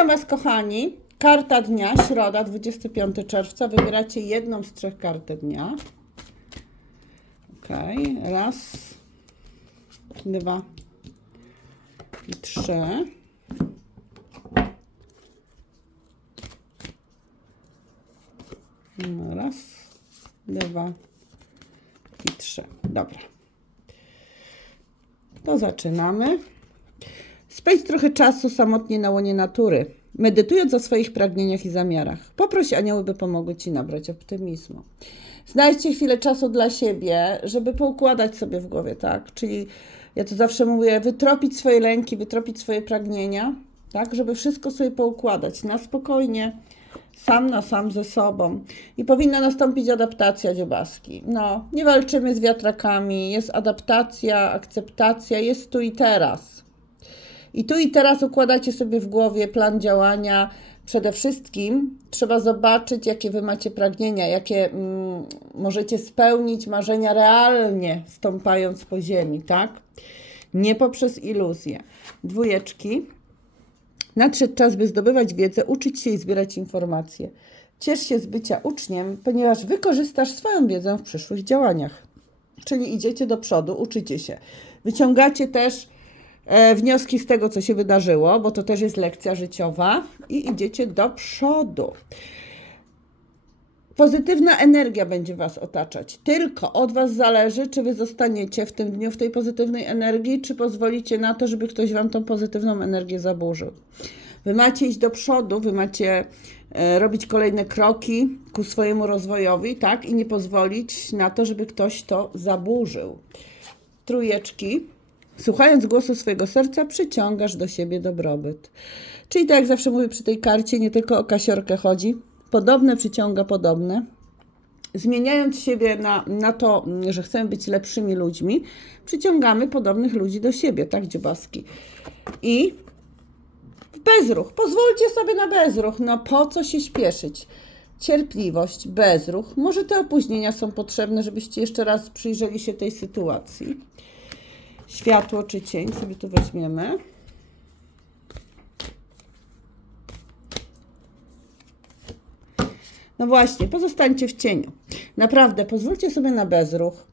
Witam Was, kochani. Karta dnia, środa, 25 czerwca. Wybieracie jedną z trzech kart dnia. Ok, raz, dwa i trzy. Raz, dwa i trzy. Dobra. To zaczynamy. Spędź trochę czasu samotnie na łonie natury, medytując o swoich pragnieniach i zamiarach. Poproś anioły, by pomogły Ci nabrać optymizmu. Znajdźcie chwilę czasu dla siebie, żeby poukładać sobie w głowie, tak? Czyli ja to zawsze mówię, wytropić swoje lęki, wytropić swoje pragnienia, tak? Żeby wszystko sobie poukładać na spokojnie, sam na sam ze sobą. I powinna nastąpić adaptacja dziobaski. No, nie walczymy z wiatrakami, jest adaptacja, akceptacja, jest tu i teraz. I tu i teraz układacie sobie w głowie plan działania. Przede wszystkim trzeba zobaczyć, jakie wy macie pragnienia, jakie mm, możecie spełnić marzenia realnie, stąpając po ziemi, tak? Nie poprzez iluzję. Dwójeczki. Nadszedł czas, by zdobywać wiedzę, uczyć się i zbierać informacje. Ciesz się z bycia uczniem, ponieważ wykorzystasz swoją wiedzę w przyszłych działaniach. Czyli idziecie do przodu, uczycie się. Wyciągacie też wnioski z tego, co się wydarzyło, bo to też jest lekcja życiowa i idziecie do przodu. Pozytywna energia będzie Was otaczać. Tylko od Was zależy, czy Wy zostaniecie w tym dniu w tej pozytywnej energii, czy pozwolicie na to, żeby ktoś Wam tą pozytywną energię zaburzył. Wy macie iść do przodu, Wy macie e, robić kolejne kroki ku swojemu rozwojowi, tak? I nie pozwolić na to, żeby ktoś to zaburzył. Trójeczki. Słuchając głosu swojego serca, przyciągasz do siebie dobrobyt. Czyli tak jak zawsze mówię przy tej karcie, nie tylko o kasiorkę chodzi. Podobne przyciąga podobne. Zmieniając siebie na, na to, że chcemy być lepszymi ludźmi, przyciągamy podobnych ludzi do siebie, tak, dziobaski. I bezruch. Pozwólcie sobie na bezruch. No po co się śpieszyć? Cierpliwość, bezruch. Może te opóźnienia są potrzebne, żebyście jeszcze raz przyjrzeli się tej sytuacji. Światło czy cień sobie tu weźmiemy. No właśnie, pozostańcie w cieniu. Naprawdę, pozwólcie sobie na bezruch.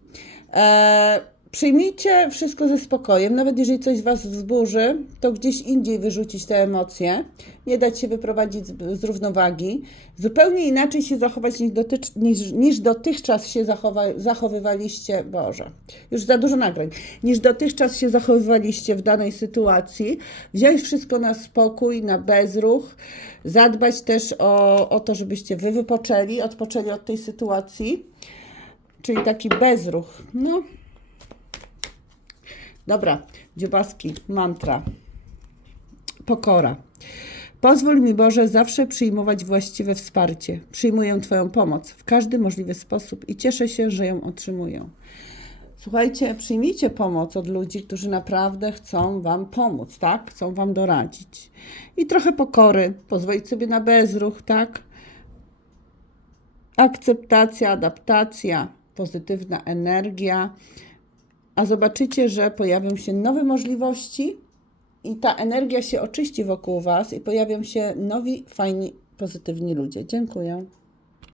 E, przyjmijcie wszystko ze spokojem, nawet jeżeli coś was wzburzy, to gdzieś indziej wyrzucić te emocje, nie dać się wyprowadzić z, z równowagi, zupełnie inaczej się zachować niż, dotycz, niż, niż dotychczas się zachowa, zachowywaliście, Boże, już za dużo nagrań, niż dotychczas się zachowywaliście w danej sytuacji, wziąć wszystko na spokój, na bezruch, zadbać też o, o to, żebyście wy wypoczęli, odpoczęli od tej sytuacji, czyli taki bezruch, no. Dobra, dziobaski, mantra. Pokora. Pozwól mi Boże zawsze przyjmować właściwe wsparcie. Przyjmuję Twoją pomoc w każdy możliwy sposób i cieszę się, że ją otrzymuję. Słuchajcie, przyjmijcie pomoc od ludzi, którzy naprawdę chcą Wam pomóc, tak? Chcą Wam doradzić. I trochę pokory, pozwolić sobie na bezruch, tak? Akceptacja, adaptacja, pozytywna energia a zobaczycie, że pojawią się nowe możliwości i ta energia się oczyści wokół Was i pojawią się nowi, fajni, pozytywni ludzie. Dziękuję.